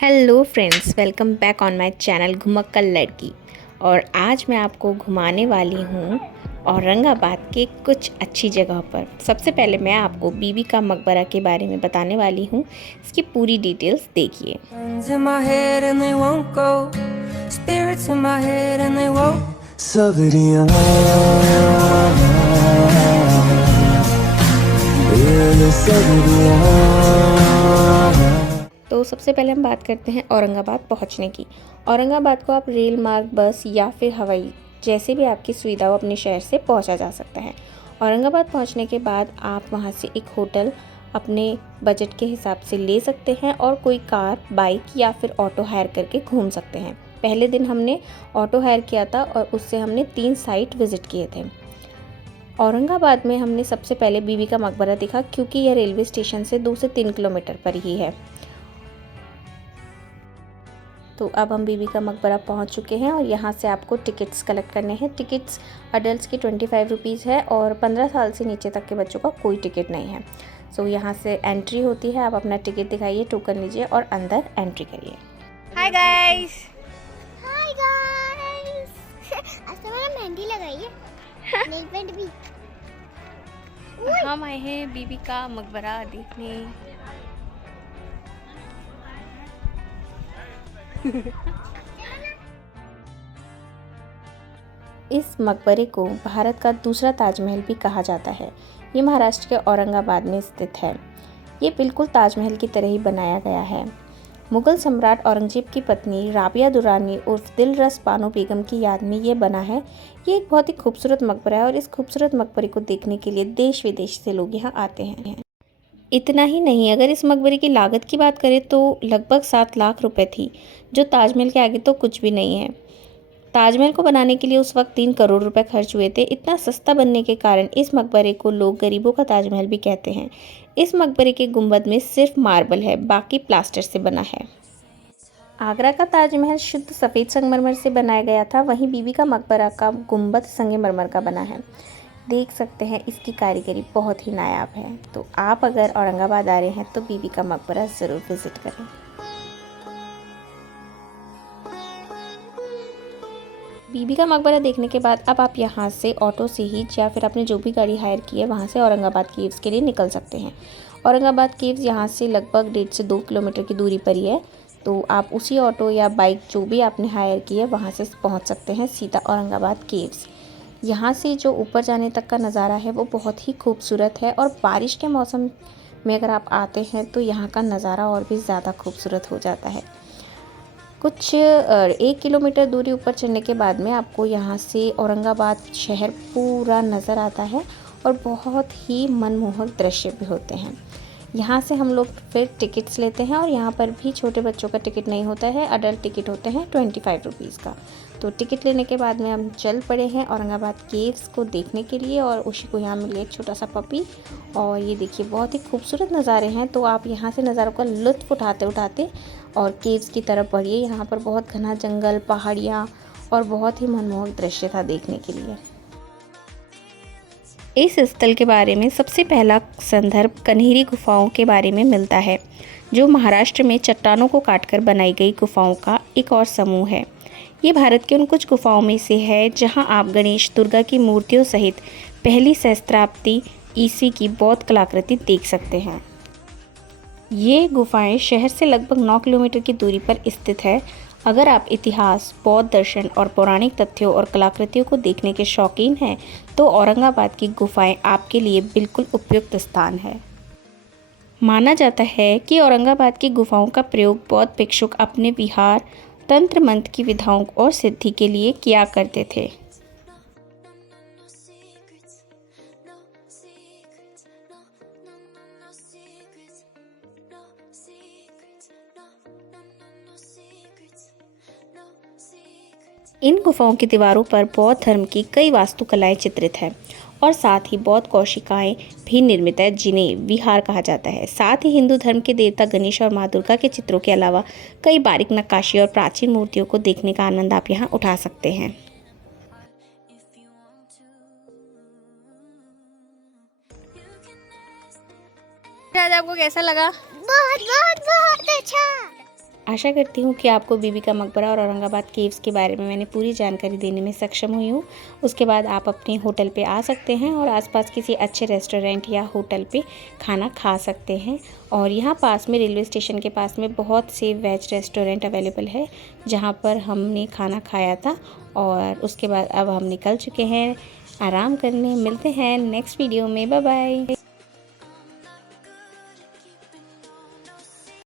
Hello friends, welcome back on my channel घुमक्कड़ लड़की। और आज मैं आपको घुमाने वाली हूँ औरंगाबाद के कुछ अच्छी जगह पर। सबसे पहले मैं आपको बीबी का मकबरा के बारे में बताने वाली हूँ। इसकी पूरी डिटेल्स देखिए। तो सबसे पहले हम बात करते हैं औरंगाबाद पहुंचने की। औरंगाबाद को आप रेल मार्ग, बस या फिर हवाई, जैसे भी आपकी सुविधा हो, अपने शहर से पहुंचा जा सकता है। औरंगाबाद पहुंचने के बाद आप वहां से एक होटल अपने बजट के हिसाब से ले सकते हैं और कोई कार, बाइक या फिर ऑटो हायर करके घूम सकते हैं। पहले दिन हमने ऑटो हायर किया था और उससे हमने 3 साइट विज़िट किए थे। औरंगाबाद में हमने सबसे पहले बीबी का मकबरा देखा, क्योंकि यह रेलवे स्टेशन से 2 से 3 किलोमीटर पर ही है। तो अब हम बीबी का मकबरा पहुंच चुके हैं और यहाँ से आपको टिकट्स कलेक्ट करने हैं। टिकट्स अडल्ट्स की 25 रुपीज़ है और 15 साल से नीचे तक के बच्चों का कोई टिकट नहीं है। सो यहाँ से एंट्री होती है। आप अपना टिकट दिखाइए, टोकन लीजिए और अंदर एंट्री करिए। Hi guys. Hi guys. आज तो मैंने मेहंदी लगाई है, नेल पेंट भी। हम आए हैं बीबी का मकबरा देखने। इस मकबरे को भारत का दूसरा ताजमहल भी कहा जाता है। ये महाराष्ट्र के औरंगाबाद में स्थित है। ये बिल्कुल ताजमहल की तरह ही बनाया गया है। मुगल सम्राट औरंगजेब की पत्नी राबिया दुरानी उर्फ दिलरस बानो बेगम की याद में ये बना है। ये एक बहुत ही खूबसूरत मकबरा है और इस खूबसूरत मकबरे को देखने के लिए देश विदेश से लोग यहाँ आते हैं। इतना ही नहीं, अगर इस मकबरे की लागत की बात करें तो लगभग 7 लाख रुपए थी, जो ताजमहल के आगे तो कुछ भी नहीं है। ताजमहल को बनाने के लिए उस वक्त 3 करोड़ रुपए खर्च हुए थे। इतना सस्ता बनने के कारण इस मकबरे को लोग गरीबों का ताजमहल भी कहते हैं। इस मकबरे के गुंबद में सिर्फ मार्बल है, बाकी प्लास्टर से बना है। आगरा का ताजमहल शुद्ध सफ़ेद संगमरमर से बनाया गया था, वहीं बीबी का मकबरा का गुंबद संगमरमर का बना है। देख सकते हैं इसकी कारीगरी बहुत ही नायाब है। तो आप अगर औरंगाबाद आ रहे हैं तो बीबी का मकबरा ज़रूर विज़िट करें। बीबी का मकबरा देखने के बाद अब आप यहाँ से ऑटो से ही या फिर आपने जो भी गाड़ी हायर की है वहाँ से औरंगाबाद केव्स के लिए निकल सकते हैं। औरंगाबाद केव्स यहाँ से लगभग 1.5 से 2 किलोमीटर की दूरी पर ही है। तो आप उसी ऑटो या बाइक जो भी आपने हायर की है वहाँ से पहुँच सकते हैं सीधा औरंगाबाद केव्स। यहाँ से जो ऊपर जाने तक का नज़ारा है वो बहुत ही खूबसूरत है और बारिश के मौसम में अगर आप आते हैं तो यहाँ का नज़ारा और भी ज़्यादा खूबसूरत हो जाता है। कुछ 1 किलोमीटर दूरी ऊपर चढ़ने के बाद में आपको यहाँ से औरंगाबाद शहर पूरा नज़र आता है और बहुत ही मनमोहक दृश्य भी होते हैं। यहाँ से हम लोग फिर टिकट्स लेते हैं और यहाँ पर भी छोटे बच्चों का टिकट नहीं होता है, अडल्ट टिकट होते हैं 25 रुपीज़ का। तो टिकट लेने के बाद में हम चल पड़े हैं औरंगाबाद केव्स को देखने के लिए और उसी को यहाँ मिल गया एक छोटा सा पपी। और ये देखिए बहुत ही खूबसूरत नज़ारे हैं। तो आप यहाँ से नज़ारों का लुत्फ़ उठाते उठाते और केव्स की तरफ बढ़िए। यहाँ पर बहुत घना जंगल, पहाड़ियाँ और बहुत ही मनमोहक दृश्य था देखने के लिए। इस स्थल के बारे में सबसे पहला संदर्भ कन्हेरी गुफाओं के बारे में मिलता है, जो महाराष्ट्र में चट्टानों को काटकर बनाई गई गुफाओं का एक और समूह है। ये भारत के उन कुछ गुफाओं में से है जहां आप गणेश, दुर्गा की मूर्तियों सहित पहली सहस्त्राब्दी ईस्वी की बौद्ध कलाकृति देख सकते हैं। ये गुफाएं शहर से लगभग 9 किलोमीटर की दूरी पर स्थित है। अगर आप इतिहास, बौद्ध दर्शन और पौराणिक तथ्यों और कलाकृतियों को देखने के शौकीन हैं तो औरंगाबाद की गुफाएं आपके लिए बिल्कुल उपयुक्त स्थान है। माना जाता है कि औरंगाबाद की गुफाओं का प्रयोग बौद्ध भिक्षुक अपने विहार, तंत्र मंत्र की विधाओं और सिद्धि के लिए किया करते थे। इन गुफाओं की दीवारों पर बौद्ध धर्म की कई वास्तुकलाएं चित्रित हैं और साथ ही बौद्ध कौशिकाएं भी निर्मित है, जिन्हें विहार कहा जाता है। साथ ही हिंदू धर्म के देवता गणेश और माँ दुर्गा के चित्रों के अलावा कई बारीक नक्काशी और प्राचीन मूर्तियों को देखने का आनंद आप यहाँ उठा सकते हैं। आज आपको कैसा लगा? बहुत बहुत बहुत अच्छा। आशा करती हूँ कि आपको बीबी का मकबरा और औरंगाबाद केव्स के बारे में मैंने पूरी जानकारी देने में सक्षम हुई हूँ। उसके बाद आप अपने होटल पे आ सकते हैं और आसपास किसी अच्छे रेस्टोरेंट या होटल पे खाना खा सकते हैं। और यहाँ पास में रेलवे स्टेशन के पास में बहुत से वेज रेस्टोरेंट अवेलेबल है जहाँ पर हमने खाना खाया था। और उसके बाद अब हम निकल चुके हैं आराम करने। मिलते हैं नेक्स्ट वीडियो में। Bye bye.